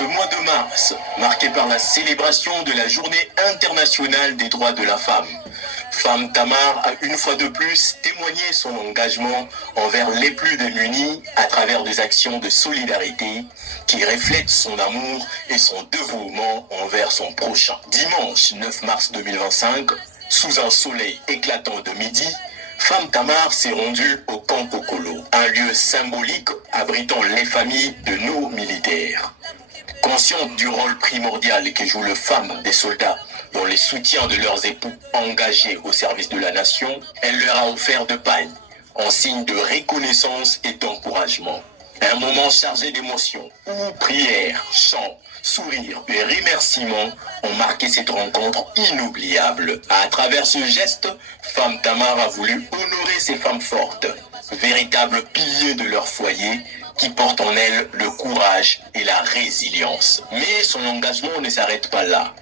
Ce mois de mars, marqué par la célébration de la Journée internationale des droits de la femme, Femme Tamar a une fois de plus témoigné son engagement envers les plus démunis à travers des actions de solidarité qui reflètent son amour et son dévouement envers son prochain. Dimanche 9 mars 2025, sous un soleil éclatant de midi, Femme Tamar s'est rendue au camp Kokolo, un lieu symbolique abritant les familles de nos militaires. Consciente du rôle primordial que jouent les femmes des soldats dans les soutiens de leurs époux engagés au service de la nation, elle leur a offert de paille, en signe de reconnaissance et d'encouragement. Un moment chargé d'émotions, où prières, chants, sourires et remerciements ont marqué cette rencontre inoubliable. À travers ce geste, Femme Tamar a voulu honorer ces femmes fortes, véritables piliers de leur foyer, qui portent en elles le courage et la résilience. Mais son engagement ne s'arrête pas là.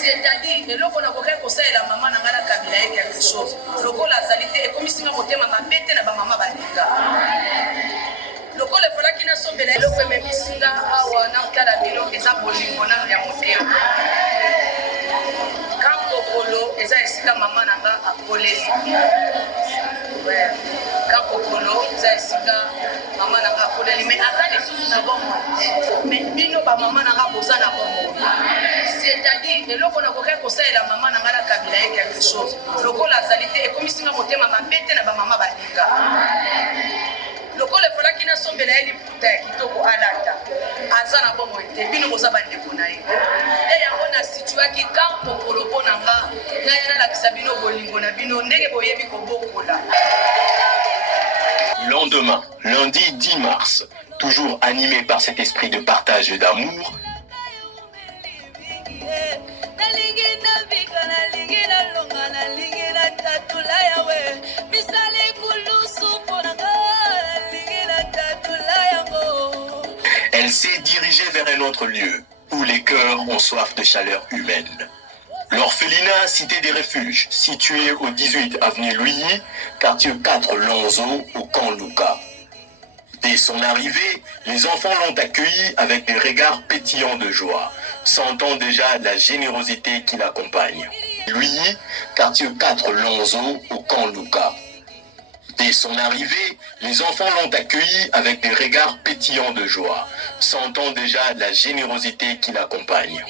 C'est-à-dire, le qu'on a conseil la maman n'a pas quelque chose. Le qu'on a salité et comme si ma beauté m'a bête na maman balinga. Le qu'on le fera qui n'a sauvé le qu'on me bisinga awa na kala bilo eza bolingo na ya motema. Quand kokolo eza esika maman n'a pas akoleli. Ouais. Quand kokolo eza esika maman n'a pas akoleli mais azali sous na bon mais bino ba maman n'a pas bosa na bon. C'est-à-dire, le qu'on a conseil la maman n'a pas quelque chose. Le qu'on a salité et comme si ma beauté m'a bête na maman balinga. Le qu'on le fera qui n'a sauvé la eli puta kitoko alata. Azana bon moite bino bosa bande konaï. Et ya on a situé qui quand kokolo ponanga na yana la kisabino bolingo na bino ndenge boyebi ko bokola. Lendemain, lundi 10 mars, toujours animé par cet esprit de partage et d'amour, elle s'est dirigée vers un autre lieu où les cœurs ont soif de chaleur humaine. L'orphelinat Cité des Refuges, situé au 18 avenue Louis, quartier 4 Lonzo, au camp Luka. Dès son arrivée, les enfants l'ont accueilli avec des regards pétillants de joie, sentant déjà la générosité qui l'accompagne. Louis, quartier 4 Lonzo, au camp Luka. Dès son arrivée, les enfants l'ont accueilli avec des regards pétillants de joie, sentant déjà la générosité qui l'accompagne.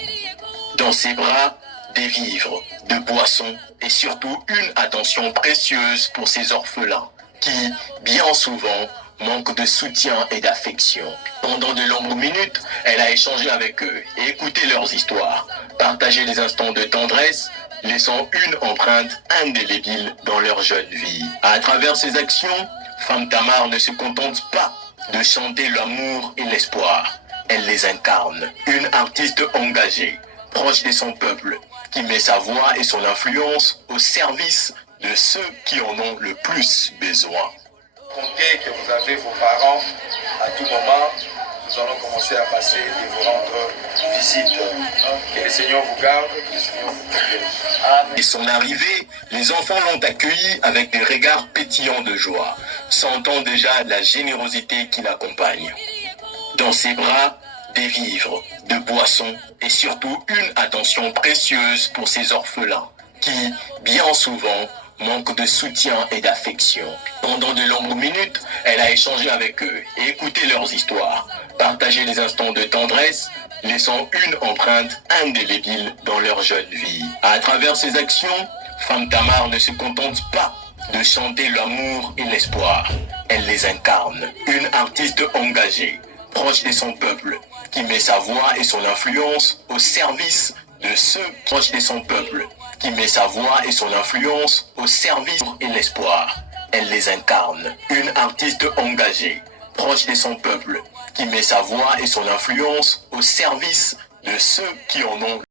Dans ses bras, des vivres, de boissons et surtout une attention précieuse pour ces orphelins qui, bien souvent, manquent de soutien et d'affection. Pendant de longues minutes, elle a échangé avec eux et écouté leurs histoires, partagé des instants de tendresse, laissant une empreinte indélébile dans leur jeune vie. À travers ses actions, Femme Tamar ne se contente pas de chanter l'amour et l'espoir. Elle les incarne. Une artiste engagée, proche de son peuple, qui met sa voix et son influence au service de ceux qui en ont le plus besoin. Comptez que vous avez vos parents à tout moment. Nous allons commencer à passer et vous rendre visite. Que le Seigneur vous garde, que le Seigneur vous protège. Dès son arrivée, les enfants l'ont accueilli avec des regards pétillants de joie, sentant déjà la générosité qui l'accompagne. Dans ses bras, des vivres, de boissons et surtout une attention précieuse pour ces orphelins qui, bien souvent, manquent de soutien et d'affection. Pendant de longues minutes, elle a échangé avec eux et écouté leurs histoires, partagé des instants de tendresse, laissant une empreinte indélébile dans leur jeune vie. À travers ses actions, Femme Tamar ne se contente pas de chanter l'amour et l'espoir. Elle les incarne. Une artiste engagée, proche de son peuple, qui met sa voix et son influence au service de ceux proches de son peuple, qui met sa voix et son influence au service et l'espoir. Elle les incarne, une artiste engagée, proche de son peuple, qui met sa voix et son influence au service de ceux qui en ont